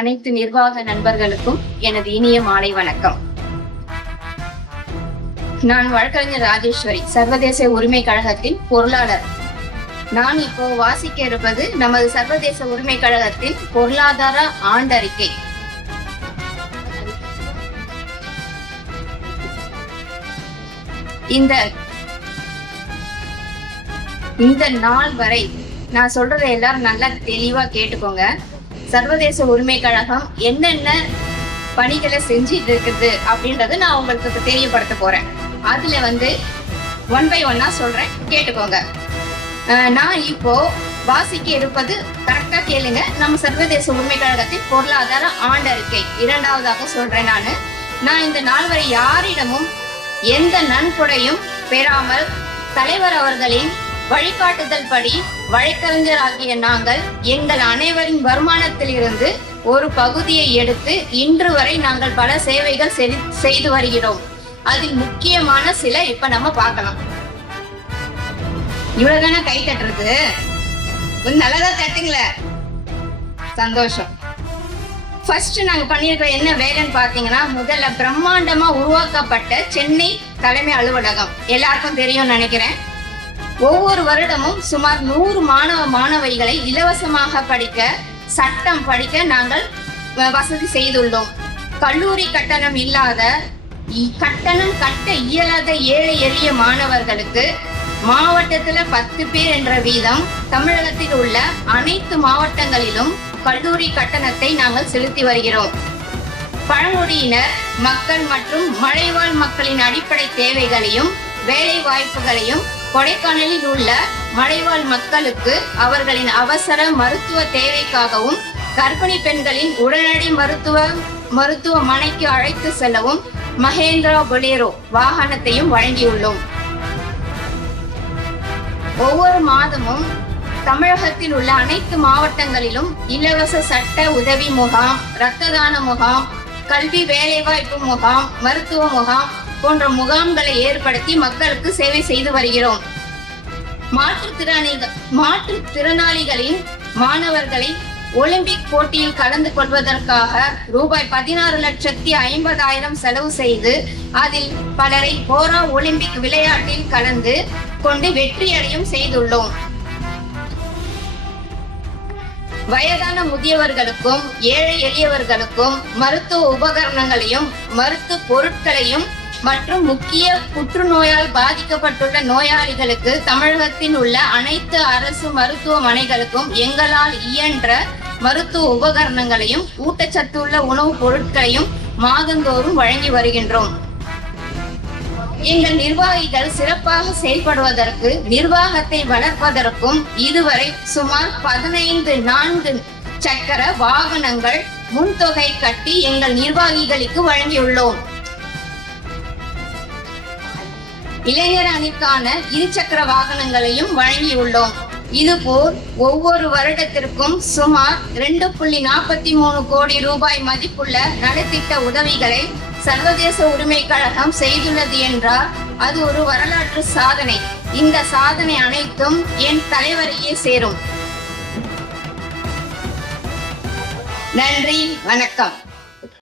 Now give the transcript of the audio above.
அனைத்து நிர்வாக நண்பர்களுக்கும் எனது இனிய மாலை வணக்கம். நான் வழக்கறிஞர் ராஜேஸ்வரி, சர்வதேச உரிமை கழகத்தின் பொருளாளர். நான் இப்போ வாசிக்க இருப்பது நமது சர்வதேச உரிமை கழகத்தின் பொருளாதார ஆண்டறிக்கை. இந்த நாள் வரை நான் சொல்றதை எல்லாரும் நல்லா தெளிவா கேட்டுக்கோங்க. சர்வதேச உரிமை கழகம் என்னென்ன பணிகளை செஞ்சிட்டு இருக்குது அப்படின்றத நான் உங்களுக்கு தெரியப்படுத்த போறேன். அதுல ஒன் பை ஒன்னா சொல்றேன், கேட்டுக்கோங்க. நான் இப்போ வாசிக்க இருப்பது கரெக்டா கேளுங்க. நம்ம சர்வதேச உரிமை கழகத்தின் பொருளாதார ஆண்டறிக்கை இரண்டாவதாக சொல்றேன். நான் இந்த நாள் வரை யாரிடமும் எந்த நன்கொடையும் பெறாமல் தலைவர் அவர்களின் வழிகாட்டுதல் படி வழக்கறிஞர் ஆகிய நாங்கள் எங்கள் அனைவரின் வருமானத்தில் இருந்து ஒரு பகுதியை எடுத்து இன்று வரை நாங்கள் பல சேவைகள் செய்து வருகிறோம். அதில் முக்கியமான சில இப்ப நம்ம பார்க்கலாம். இவ்வளவுதானே கை தட்டுறது? நல்லதா தட்டுங்களே, சந்தோஷம். ஃபர்ஸ்ட் நாங்க பண்ணிருக்கிற என்ன வேலைன்னு பாத்தீங்கன்னா, முதல்ல பிரம்மாண்டமா உருவாக்கப்பட்ட சென்னை தலைமை அலுவலகம் எல்லாருக்கும் தெரியும் நினைக்கிறேன். ஒவ்வொரு வருடமும் சுமார் 100 மாணவைகளை இலவசமாக சட்டம் படிக்க நாங்கள் வசதி செய்துள்ளோம். கல்லூரி கட்டணம் கட்ட இயலாத ஏழை எளிய மாணவர்களுக்கு மாவட்டத்துல 10 பேர் என்ற வீதம் தமிழகத்தில் உள்ள அனைத்து மாவட்டங்களிலும் கல்லூரி கட்டணத்தை நாங்கள் செலுத்தி வருகிறோம். பழங்குடியினர் மக்கள் மற்றும் மலைவாழ் மக்களின் அடிப்படை தேவைகளையும் வேலை வாய்ப்புகளையும் கொடைக்கானலில் உள்ள மலைவாழ் மக்களுக்கு அவர்களின் அவசர மருத்துவ தேவைக்காகவும் கர்ப்பிணி பெண்களின் உடனடி மருத்துவமனைக்கு அழைத்து செல்லவும் மஹேந்திரா பொலேரோ வாகனத்தையும் வழங்கியுள்ளோம். ஒவ்வொரு மாதமும் தமிழகத்தில் உள்ள அனைத்து மாவட்டங்களிலும் இலவச சட்ட உதவி முகாம், இரத்த தான முகாம், கல்வி வேலைவாய்ப்பு முகாம், மருத்துவ முகாம் போன்ற முகாம்களை ஏற்படுத்தி மக்களுக்கு சேவை செய்து வருகிறோம். மாற்றுத்திறனாளிகளின் மாணவர்களை ஒலிம்பிக் போட்டியில் கலந்து கொள்வதற்காக ரூபாய் 16,50,000 செலவு செய்து அதில் பலரை போரா ஒலிம்பிக் விளையாட்டில் கலந்து கொண்டு வெற்றியடையும் செய்துள்ளோம். வயதான முதியவர்களுக்கும் ஏழை எளியவர்களுக்கும் மருத்துவ உபகரணங்களையும் மருத்துவ பொருட்களையும் மற்றும் முக்கிய புற்றுநோயால் பாதிக்கப்பட்டுள்ள நோயாளிகளுக்கு தமிழகத்தில் உள்ள அனைத்து அரசு மருத்துவமனைகளுக்கும் எங்களால் இயன்ற மருத்துவ உபகரணங்களையும் ஊட்டச்சத்துள்ள உணவுப் பொருட்களையும் மாதந்தோறும் வழங்கி வருகின்றோம். எங்கள் நிர்வாகிகள் சிறப்பாக செயல்படுவதற்கு நிர்வாகத்தை வளர்ப்பதற்கும் இதுவரை சுமார் 15 4 சக்கர வாகனங்கள் முன்தொகை கட்டி எங்கள் நிர்வாகிகளுக்கு வழங்கியுள்ளோம். இளைஞர் அணிக்கான 2 சக்கர வாகனங்களையும் வழங்கியுள்ளோம். இதுபோல் ஒவ்வொரு வருடத்திற்கும் சுமார் 2.43 கோடி ரூபாய் மதிப்புள்ள நலத்திட்ட உதவிகளை சர்வதேச உரிமை கழகம் செய்துள்ளது என்றால் அது ஒரு வரலாற்று சாதனை. இந்த சாதனை அனைத்தும் என் தலைவரையே சேரும். நன்றி, வணக்கம்.